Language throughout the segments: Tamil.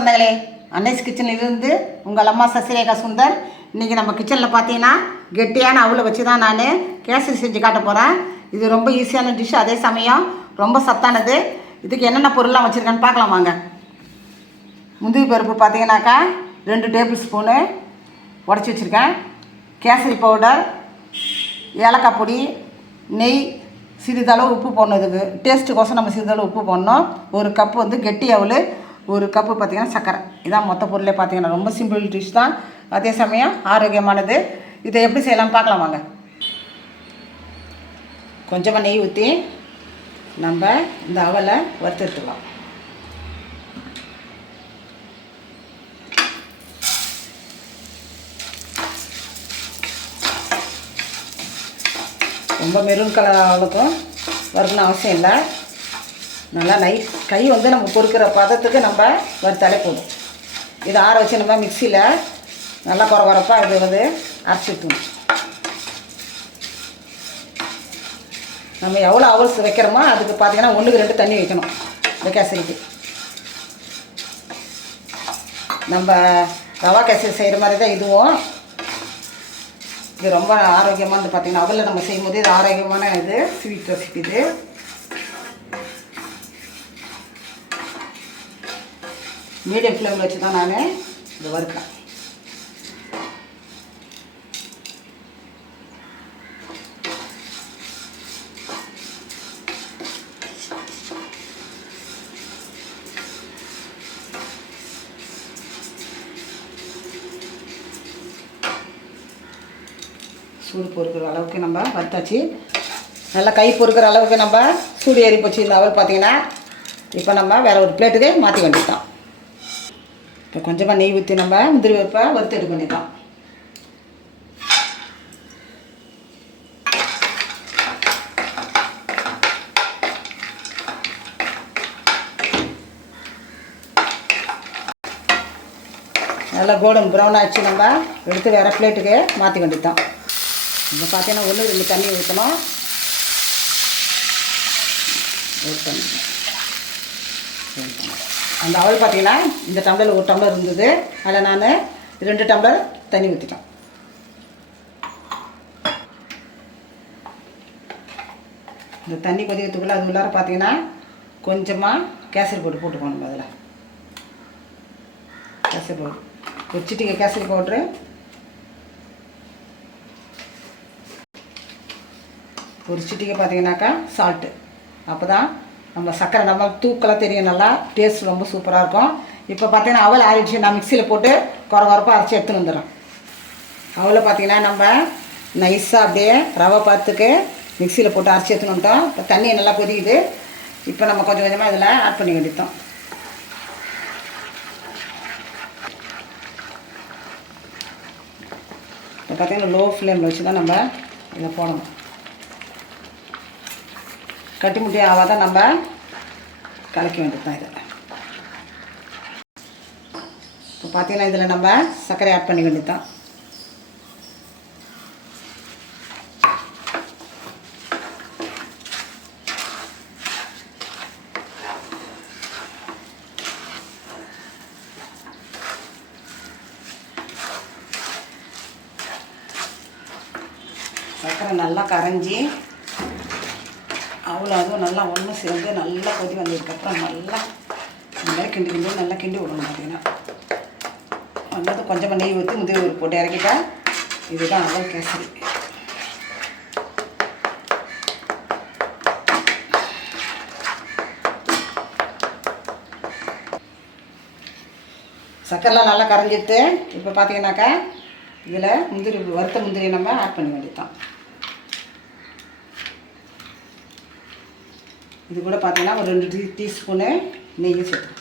சொந்தங்களே, அன்னைஸ் கிச்சன்லேருந்து உங்கள் அம்மா சசிரேகா சுந்தர். இன்றைக்கி நம்ம கிச்சனில் பார்த்தீங்கன்னா கெட்டியான அவலை வச்சு தான் நான் கேசரி செஞ்சு காட்ட போகிறேன். இது ரொம்ப ஈஸியான டிஷ், அதே சமயம் ரொம்ப சத்தானது. இதுக்கு என்னென்ன பொருள்லாம் வச்சுருக்கேன்னு பார்க்கலாம் வாங்க. முந்திரி பருப்பு பார்த்தீங்கன்னாக்கா 2 டேபிள் ஸ்பூனு உடச்சி வச்சுருக்கேன். கேசரி பவுடர், ஏலக்காய் பொடி, நெய், சிறிதளவு உப்பு போடணும். இதுக்கு டேஸ்ட்டுக்கோசம் நம்ம சிறிதளவு உப்பு போடணும். ஒரு கப்பு வந்து கெட்டி அவல், ஒரு கப்பு பார்த்திங்கன்னா சர்க்கரை. இதான் மொத்த பொருளே. பார்த்திங்கன்னா ரொம்ப சிம்பிள் டிஷ் தான், அதே சமயம் ஆரோக்கியமானது. இதை எப்படி செய்யலாம்னு பார்க்கலாம் வாங்க. கொஞ்சமாக நெய் ஊற்றி நம்ம இந்த அவலை வறுத்து எடுத்துக்கலாம். ரொம்ப மெரூன் கலர் அவளுக்கும் வறுக்கணும் அவசியம் இல்லை. நல்லா கை வந்து நம்ம பொறுக்கிற பதத்துக்கு நம்ம வறுத்தாலே போதும். இதை ஆற வச்சு நம்ம மிக்சியில் நல்லா குறப்பாக இது வந்து அரைச்சி விட்டுணும். நம்ம எவ்வளோ அவல்ஸ் வைக்கிறோமோ அதுக்கு பார்த்திங்கன்னா 1க்கு 2 தண்ணி வைக்கணும். இந்த கேசரிக்கு நம்ம ரவா கேசரி செய்கிற மாதிரி தான் இதுவும். இது ரொம்ப ஆரோக்கியமானது. பார்த்திங்கன்னா அவலில் நம்ம செய்யும்போது இது ஆரோக்கியமான இது ஸ்வீட் ரெசிபி. இது மீடியம் ஃப்ளேமில் வச்சு தான் நான் இதை வறுக்கிறேன். சூடு பொறுக்கிற அளவுக்கு நம்ம வறுத்தாச்சு. நல்லா கை பொறுக்கிற அளவுக்கு நம்ம சூடு ஏறி போச்சு இந்த அவல். பார்த்திங்கன்னா இப்போ நம்ம வேறு ஒரு பிளேட்டுக்கு மாற்றி வேண்டியதான். இப்போ கொஞ்சமாக நெய் ஊற்றி நம்ம முந்திரி பருப்பை வறுத்து எடுக்க வேண்டியதான். நல்லா கோல்டன் ப்ரௌன் ஆச்சு. நம்ம எடுத்து வேறு பிளேட்டுக்கு மாற்றி வேண்டியதான். இப்போ பார்த்தீங்கன்னா 1க்கு 2 தண்ணி ஊற்றணும். அந்த அவல் பார்த்தீங்கன்னா இந்த டம்ளர் 1 டம்ளர் இருந்தது, அதில் நான் 2 டம்ளர் தண்ணி ஊற்றிட்டேன். இந்த தண்ணி கொதிக்கிறதுக்குள்ளே அது உள்ளார பார்த்தீங்கன்னா கொஞ்சமாக கேசரி பவுடர் போட்டுக்கணும். அதில் கேசரி பவுடர் ஒரு சிட்டிகை கேசரி பவுட்ரு, ஒரு சிட்டிகை பார்த்தீங்கன்னாக்கா சால்ட்டு. அப்போ தான் நம்ம சர்க்கரை நம்ம தூக்கெல்லாம் தெரியும், நல்லா டேஸ்ட் ரொம்ப சூப்பராக இருக்கும். இப்போ பார்த்தீங்கன்னா அவல் ஆறிடுச்சு. நான் மிக்சியில் போட்டு குறப்பாக அரைச்சி எடுத்துன்னு வந்துடுறேன். அவலை பார்த்தீங்கன்னா நம்ம நைஸாக அப்படியே ரவை பார்த்துக்கு மிக்சியில் போட்டு அரைச்சி எடுத்துன்னு வந்துட்டோம். இப்போ தண்ணி நல்லா கொதிக்குது. இப்போ நம்ம கொஞ்சம் கொஞ்சமாக இதில் ஆட் பண்ணி வேண்டியதோம். இப்போ பார்த்தீங்கன்னா லோ ஃப்ளேமில் வச்சு தான் நம்ம இதை போடணும். கட்டி முட்டி ஆகாதான் நம்ம கலக்க வேண்டியது தான். இதை இப்போ பார்த்தீங்கன்னா இதில் நம்ம சர்க்கரை ஆட் பண்ணி வேண்டியது தான். சர்க்கரை நல்லா கரைஞ்சி அவ்வளோ அதுவும் நல்லா ஒன்று சேர்ந்து நல்லா கொதி வந்ததுக்கப்புறம் நல்லா இந்த மாதிரி கிண்டி நல்லா கிண்டி விடணும். பார்த்திங்கன்னா வந்தது கொஞ்சமாக நெய் ஊற்றி முந்திரி பருப்பு போட்டு இறக்கிட்டா இதுதான் அவல் கேசரி. சர்க்கரைலாம் நல்லா கரைஞ்சிட்டு இப்போ பார்த்தீங்கன்னாக்கா இதில் வறுத்த முந்திரியை நம்ம ஆட் பண்ண வேண்டியதுதான். இது கூட பார்த்தீங்கன்னா ஒரு 2 டீஸ்பூனு நெய் சேர்த்து.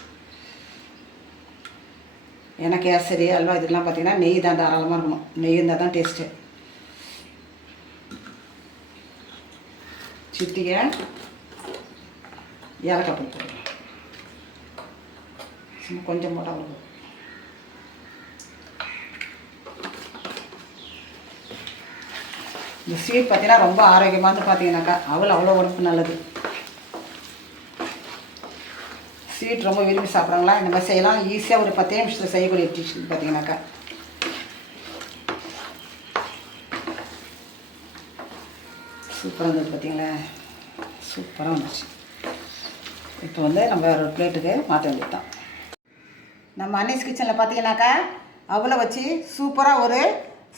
ஏன்னா கேசரி அல்வா இதெல்லாம் பார்த்தீங்கன்னா நெய் தான் தாராளமாக இருக்கணும். நெய் இருந்தால் தான் டேஸ்ட்டு. சிட்டிகை ஏலக்காய் பொடி போடணும். கொஞ்சம் போட்டால் அவ்வளோ. இந்த ஸ்வீட் பார்த்தீங்கன்னா ரொம்ப ஆரோக்கியமானது. பார்த்தீங்கன்னாக்கா அவள் அவ்வளோ உடம்புக்கு நல்லது. ஸ்வீட் ரொம்ப விரும்பி சாப்பிட்றாங்களா இந்த மாதிரி செய்யலாம். ஈஸியாக ஒரு 10 நிமிஷத்தில் செய்யக்கூடிய டிஷ் பார்த்தீங்கன்னாக்கா. சூப்பராக இருந்தது பார்த்தீங்களா, சூப்பராக வந்துச்சு. இப்போ வந்து நம்ம ஒரு பிளேட்டுக்கு மாற்ற வேண்டியது தான். நம்ம அன்னீஸ் கிச்சனில் பார்த்தீங்கன்னாக்கா அவளை வச்சு சூப்பராக ஒரு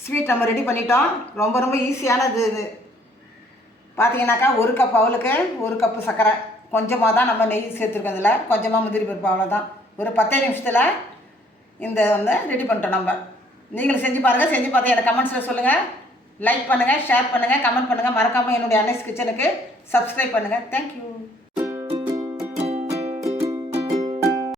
ஸ்வீட் நம்ம ரெடி பண்ணிட்டோம். ரொம்ப ரொம்ப ஈஸியானது இது. பார்த்தீங்கன்னாக்கா 1 கப் அவளுக்கு 1 கப்பு சர்க்கரை, கொஞ்சமாக தான் நம்ம நெய் சேர்த்துருக்கோம். இதில் கொஞ்சமாக முந்திரி பருப்பு, அவ்வளோதான். ஒரு 10 நிமிஷத்தில் இந்த வந்து ரெடி பண்ணிட்டோம் நம்ம. நீங்களும் செஞ்சு பாருங்கள். செஞ்சு பார்த்து எனக்கு கமெண்ட்ஸில் சொல்லுங்கள். லைக் பண்ணுங்கள், ஷேர் பண்ணுங்கள், கமெண்ட் பண்ணுங்கள். மறக்காமல் என்னுடைய அன்னீஸ் கிச்சனுக்கு சப்ஸ்கிரைப் பண்ணுங்கள். தேங்க்யூ.